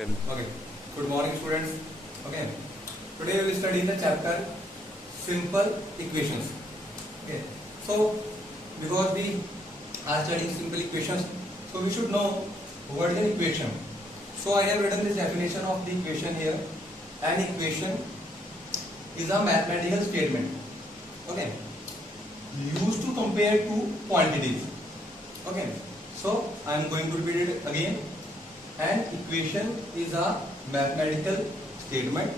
Okay. Good morning, students. Okay. Today we will study the chapter simple equations. Okay. So because we are studying simple equations, so we should know what is an equation. So I have written this definition of the equation here. An equation is a mathematical statement. Okay. Used to compare two quantities. Okay. So I am going to repeat it again. An equation is a mathematical statement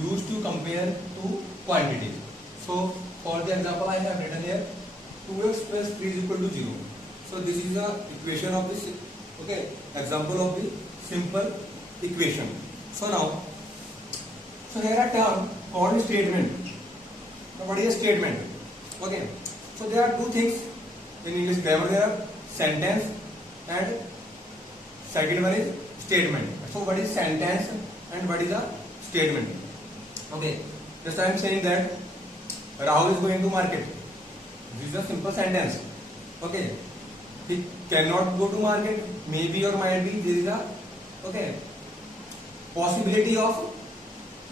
used to compare two quantities. So for the example I have written here 2x plus 3 is equal to 0. So this is the equation of this, okay, example of the simple equation. So now, so here are term called statement. Now what is a statement? Okay, so there are two things in English grammar. There are sentence and second one is statement. So what is sentence and what is a statement? Okay, just I am saying that Rahul is going to market. This is a simple sentence. Okay, he cannot go to market. Maybe or might be there is a, okay, possibility of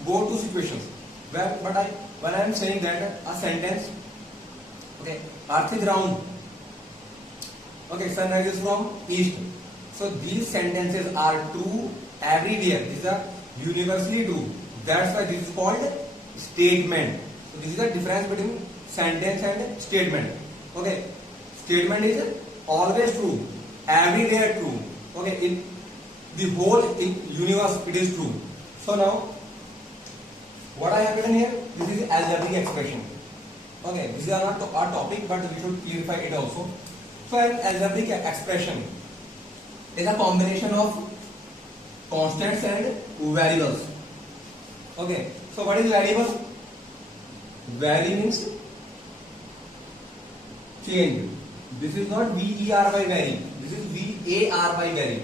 go to situations. Where but when I am saying that a sentence, okay, earth is round. Okay, sun rises from east. So these sentences are true everywhere. These are universally true. That's why this is called statement. So this is the difference between sentence and statement. Okay, statement is always true, everywhere true. Okay, in the whole universe it is true. So now, what I have written here, this is algebraic expression. Okay, this is not our topic, but we should clarify it also. So an algebraic expression is a combination of constants and variables. Okay, so what is variable? Vary means change. This is not V-E-R-Y vary. This is V-A-R-Y vary.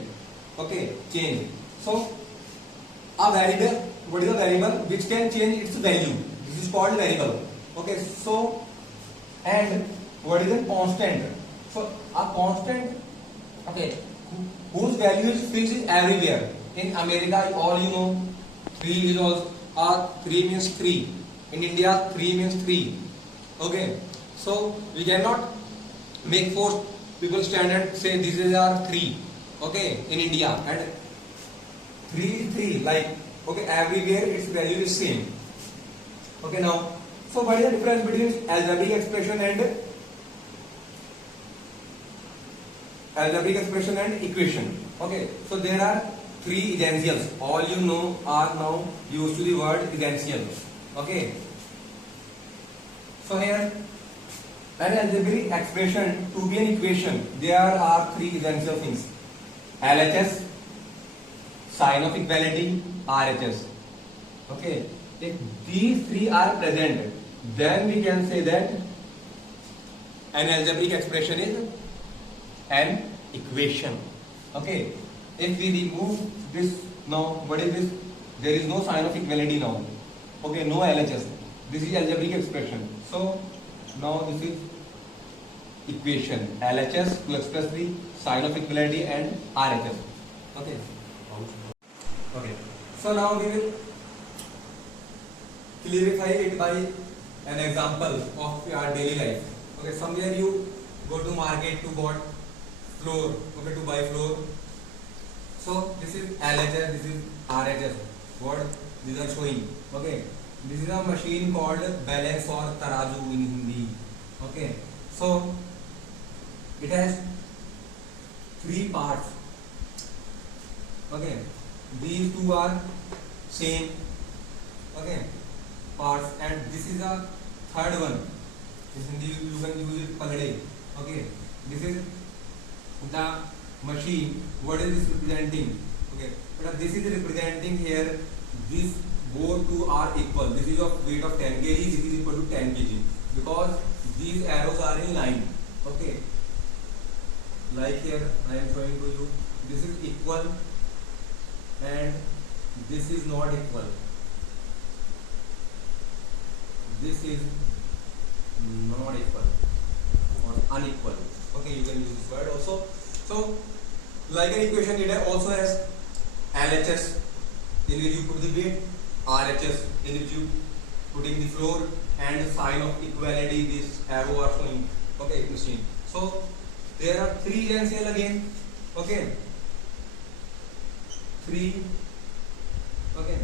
Okay, change. So a variable, what is a variable? Which can change its value. This is called variable. Okay, so and what is a constant? So a constant, okay, whose value is fixed everywhere. In America, all you know, 3 is also 3 means 3. In India, 3 means 3. Okay, so we cannot make force people stand and say this is our 3. Okay, in India, and 3 is 3. Like, okay, everywhere its value is same. Okay, now, so what is the difference between algebraic expression and equation? Okay, so there are 3 essentials. All you know are now used to the word essential. Okay, so here an algebraic expression to be an equation, there are 3 essential things: LHS, sign of equality, RHS. Okay, if these 3 are present, then we can say that an algebraic expression is an equation. Okay, if we remove this, now what is this? There is no sign of equality now. Okay, no LHS. This is algebraic expression. So now this is equation: LHS plus the sign of equality and RHS. Okay. Okay. So now we will clarify it by an example of our daily life. Okay, somewhere you go to market to buy flour. Okay, to buy flour. So this is LHS, this is RHS. What these are showing. Okay, this is a machine called balance or tarazu in Hindi. Okay, so it has 3 parts. Okay, these 2 are same. Okay, parts, and this is a third one. In Hindi you can use it palade. Okay, this is the machine. What is this representing? Okay, but this is representing here, this both 2 are equal. This is of weight of 10 kg, this is equal to 10 kg, because these arrows are in line. Okay, like here I am showing to you, this is equal and this is not equal. This is not equal or unequal. Okay, you can use this word also. So like an equation, it also has LHS in which you put the weight, RHS in which you putting the floor, and sign of equality this arrow are showing. Okay, machine. So there are three lengths here again. Okay, three. Okay,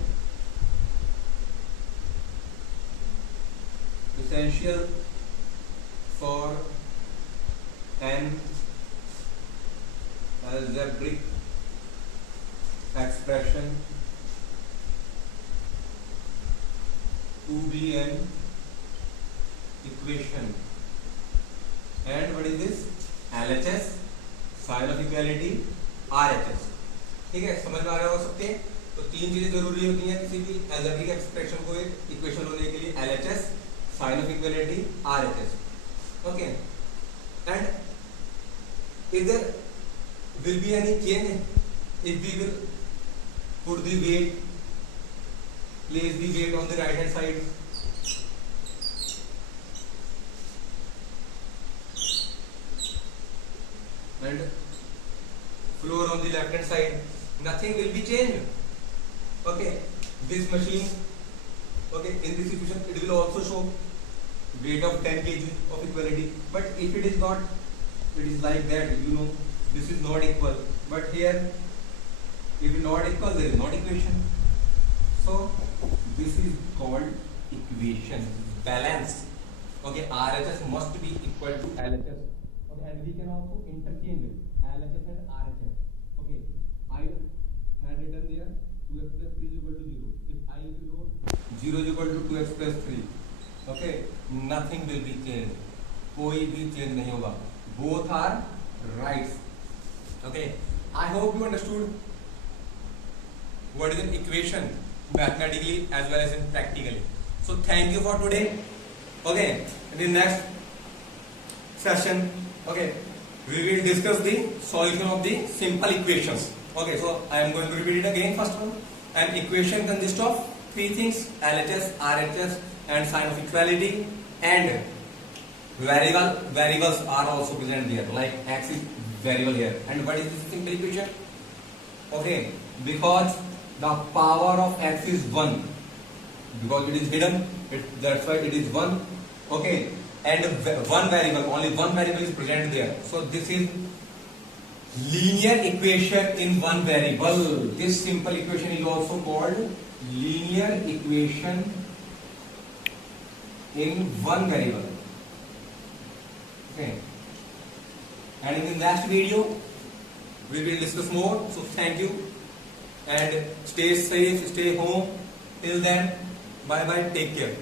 essential for an algebraic expression to be an equation. And what is this? LHS, sign of equality, RHS. ठीक है, समझ में आ रहा होगा सबके? तो तीन चीजें जरूरी होती हैं किसी भी algebraic expression को एक इक्वेशन होने के लिए, LHS, sign of equality, RHS. Okay, and if there will be any change, if we will put the weight, place the weight on the right hand side, and floor on the left hand side, nothing will be changed. Okay, this machine, okay, in this equation it will also show weight of 10 kg of equality, but if it is not, it is like that, you know, this is not equal, but here if it is not equal, there is not equation. So this is called equation, balance. Okay, RHS must be equal to LHS. Okay, and we can also interchange LHS and RHS. Okay, I had written there 2x plus 3 is equal to 0. If I wrote 0 is equal to 2x plus 3, okay, nothing will be changed. कोई भी change नहीं होगा. Both are right. Okay, I hope you understood what is an equation mathematically as well as in practically. So thank you for today. Okay, in the next session, okay, we will discuss the solution of the simple equations. Okay, so I am going to repeat it again. First one, an equation consists of three things: LHS, RHS, and sign of equality, and variables are also present there, like x is variable here. And what is this simple equation? Okay, because the power of x is 1, because it is hidden, that's why it is 1. Okay, and one variable, only one variable is present there. So this is linear equation in one variable. This simple equation is also called linear equation in one variable. Okay, and in the next video we will discuss more. So thank you and stay safe, stay home. Till then, bye bye, take care.